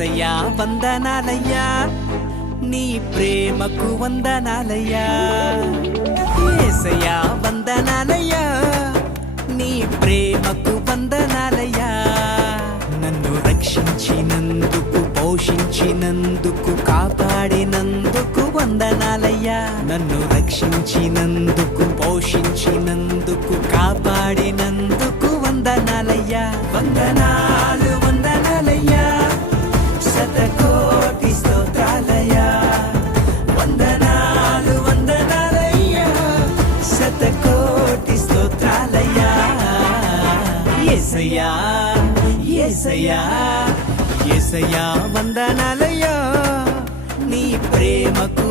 యేసయ్యా వందనాలయ్యా నీ ప్రేమకు వందనాలయ్యా యేసయ్యా వందనాలయ్యా నీ ప్రేమకు వందనాలయ్యా నన్ను రక్షించినందుకు పోషించినందుకు కాపాడినందుకు వందనాలయ్యా నన్ను రక్షించినందుకు పోషించినందుకు కాపాడినందుకు వందనాలయ్యా వందనాలు వందనాలయ్యా శతకోటి స్తోత్రాలయ్యా వందనాలు వందనాలయ్యా శతకోటి స్తోత్రాలయ్యా యేసయ్యా యేసయ్యా యేసయ్యా వందనాలయ్యా నీ ప్రేమకు